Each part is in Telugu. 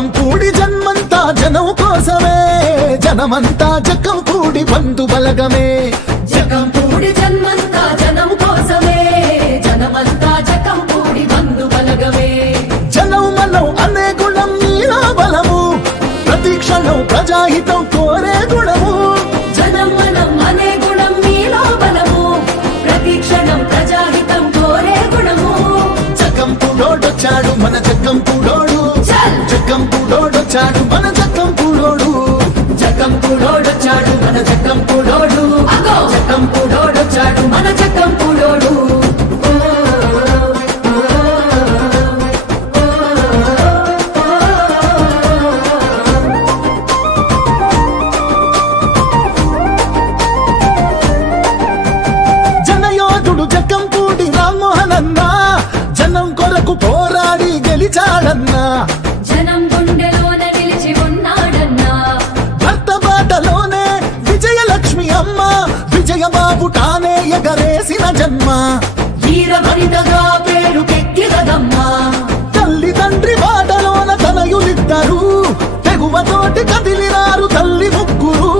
జనం కూడి జన్మంతా జనం కోసమే. జనమంతా జగం కూడి బంధు బలగమే. జగం కూడి జన్మంతా జనం కోసమే. జనమంతా జగం కూడి బంధు బలగమే. జనం మనం అనే గుణం నీలా బలము. ప్రతి క్షణం ప్రజాహితం కోరే గుణము. జనం మనం అనే గుణం నీలా బలము. ప్రతి క్షణం ప్రజాహితం కోరే గుణము. జగం కూడోడొచ్చాడు మన జగం కూడోడు. చల్ జక్కం పూడోడొచ్చాడు మన జక్కం పూడోడు. జగంపూడోడొచ్చాడు మన జగంపూడోడు అగో! జగంపూడోడొచ్చాడు మన జగంపూడోడు జనయోధుడు జక్కం పూడి రామ్మోహన్ అన్న జనం కొరకు పోరాడి గెలిచాడన్నా. అమ్మ విజయబాబు తానే ఎగరేసిన జన్మ. వీర వనితగా పేరు కెక్కిరదమ్మా. తల్లి తండ్రి బాటలోన తనయులిద్దరు తెగువతోటి కదిలినారు తల్లి ముగ్గురు.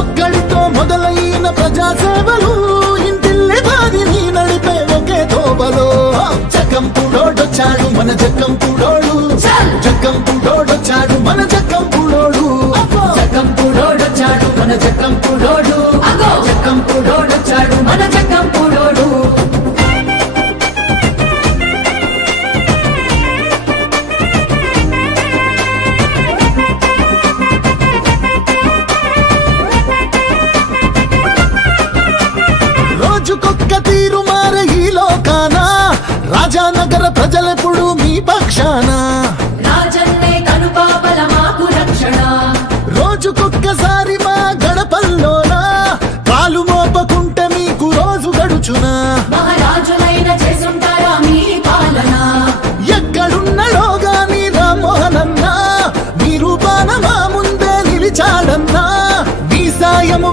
ఒక్కడితో మొదలైన ప్రజాసేవలు ఇంటిల్లి బాదిని నడిపే ఒకే తోబలో. జక్కం పూడోడొచ్చాడు మన జక్కం పూడోడు చల్! జక్కం పూడోడొచ్చాడు మన జక్కం పూడోడు జగంపూడోడొచ్చాడు మన జగంపూడోడు అగో రాజానగర ప్రజలెప్పుడు మీ పక్షాన? రోజుకొక్కసారి మా గడపల్లోనా పాలు మోపకుంటే మీకు రోజు గడుచునా. ఎక్కడున్నడో మీ సాయము